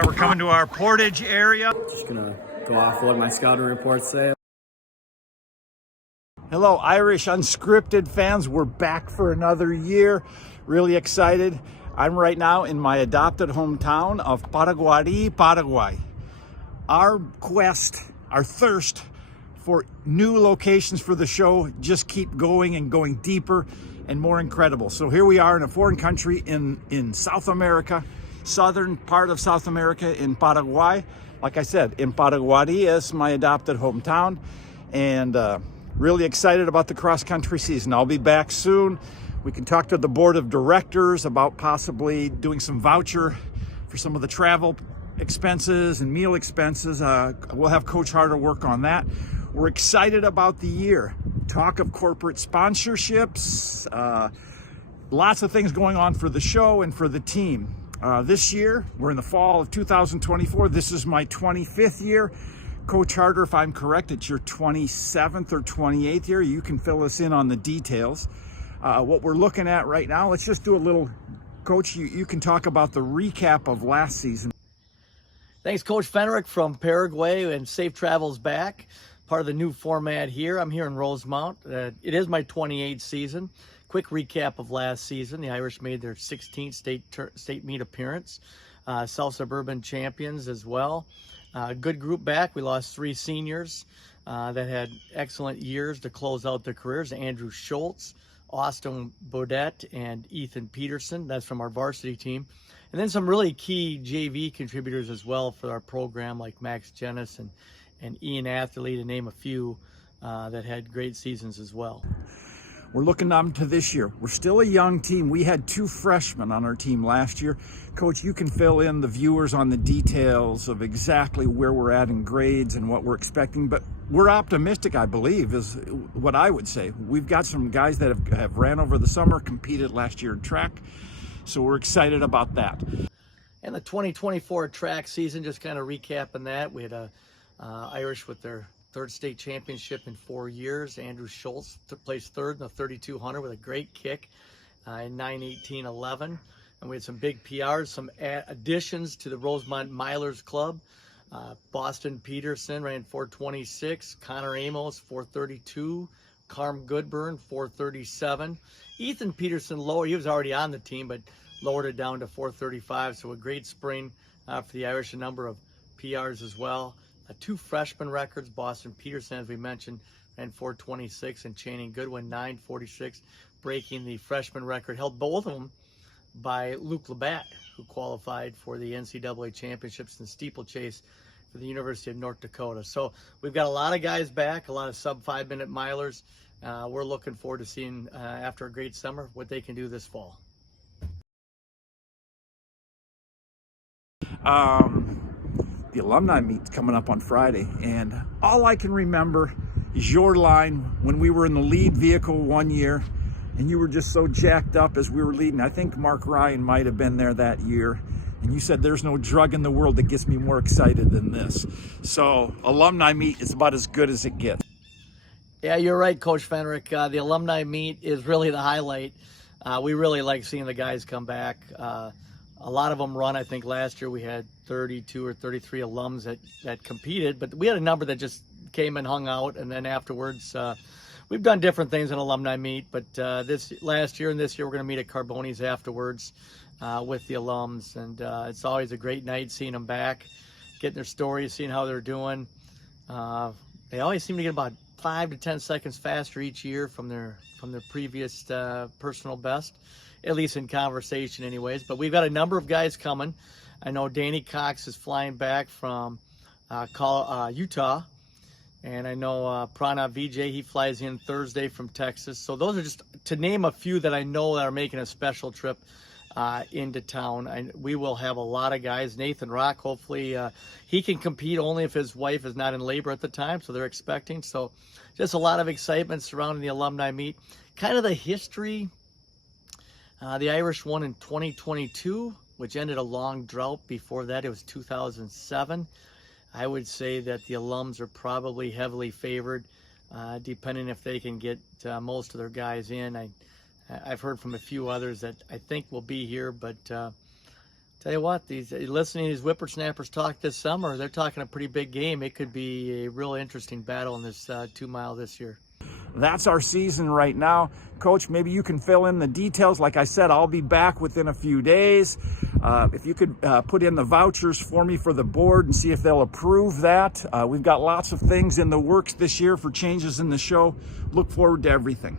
We're coming to our Portage area. Just gonna go off what my scouting reports say. Hello, Irish Unscripted fans. We're back for another year. Really excited. I'm right now in my adopted hometown of Paraguay, Paraguay. Our quest, our thirst for new locations for the show just keep going and going deeper and more incredible. So here we are in a foreign country in South America, southern part of South America in Paraguay. Like I said, in Paraguay is my adopted hometown, and really excited about the cross-country season. I'll be back soon. We can talk to the board of directors about possibly doing some voucher for some of the travel expenses and meal expenses. We'll have Coach Harder work on that. We're excited about the year. Talk of corporate sponsorships, lots of things going on for the show and for the team. This year, we're in the fall of 2024. This is my 25th year. Coach Harder, if I'm correct, it's your 27th or 28th year. You can fill us in on the details. What we're looking at right now, let's just do a little, Coach, you can talk about the recap of last season. Thanks, Coach Fenrick from Paraguay, and safe travels back. Part of the new format here. I'm here in Rosemount. It is my 28th season. Quick recap of last season. The Irish made their 16th state meet appearance. South Suburban champions as well. Good group back. We lost 3 seniors that had excellent years to close out their careers. Andrew Schultz, Austin Bodette, and Ethan Peterson. That's from our varsity team. And then some really key JV contributors as well for our program, like Max Jennis and Ian Atherley, to name a few, that had great seasons as well. We're looking on to this year. We're still a young team. We had 2 freshmen on our team last year. Coach, you can fill in the viewers on the details of exactly where we're at in grades and what we're expecting, but we're optimistic, I believe, is what I would say. We've got some guys that have ran over the summer, competed last year in track, so we're excited about that. And the 2024 track season, just kind of recapping that, we had Irish with their 3rd state championship in 4 years. Andrew Schultz placed 3rd in the 3200 with a great kick in 9:18:11. And we had some big PRs, some additions to the Rosemount Milers Club. Boston Peterson ran 4:26. Connor Amos 4:32. Carm Goodburn 4:37. Ethan Peterson lower. He was already on the team, but lowered it down to 4:35. So a great spring for the Irish. A number of PRs as well. 2 freshman records. Boston Peterson, as we mentioned, ran 4:26, and Channing Goodwin 9:46, breaking the freshman record. Held both of them by Luke Labatt, who qualified for the NCAA championships in steeplechase for the University of North Dakota. So we've got a lot of guys back, a lot of sub 5-minute milers. We're looking forward to seeing, after a great summer, what they can do this fall. The alumni meet's coming up on Friday, and all I can remember is your line when we were in the lead vehicle one year, and you were just so jacked up as we were leading. I think Mark Ryan might have been there that year, and you said, "There's no drug in the world that gets me more excited than this." So alumni meet is about as good as it gets. Yeah, you're right, Coach Fenrick. The alumni meet is really the highlight. We really like seeing the guys come back. A lot of them run. I think last year we had 32 or 33 alums that competed, but we had a number that just came and hung out, and then afterwards, we've done different things in alumni meet, but last year and this year we're going to meet at Carboni's afterwards with the alums, and it's always a great night seeing them back, getting their stories, seeing how they're doing. They always seem to get about 5 to 10 seconds faster each year from their previous personal best, at least in conversation anyways. But we've got a number of guys coming. I know Danny Cox is flying back from Utah, and I know Pranav Vijay, he flies in Thursday from Texas. So those are just to name a few that I know that are making a special trip into town. We will have a lot of guys. Nathan Rock, hopefully he can compete only if his wife is not in labor at the time, so they're expecting. So just a lot of excitement surrounding the alumni meet. Kind of the history. The Irish won in 2022, which ended a long drought. Before that, it was 2007. I would say that the alums are probably heavily favored, depending if they can get most of their guys in. I've heard from a few others that I think will be here, but Tell you what, listening to these whippersnappers talk this summer, they're talking a pretty big game. It could be a real interesting battle in this 2 mile this year. That's our season right now. Coach, maybe you can fill in the details. Like I said, I'll be back within a few days. If you could put in the vouchers for me for the board and see if they'll approve that. We've got lots of things in the works this year for changes in the show. Look forward to everything.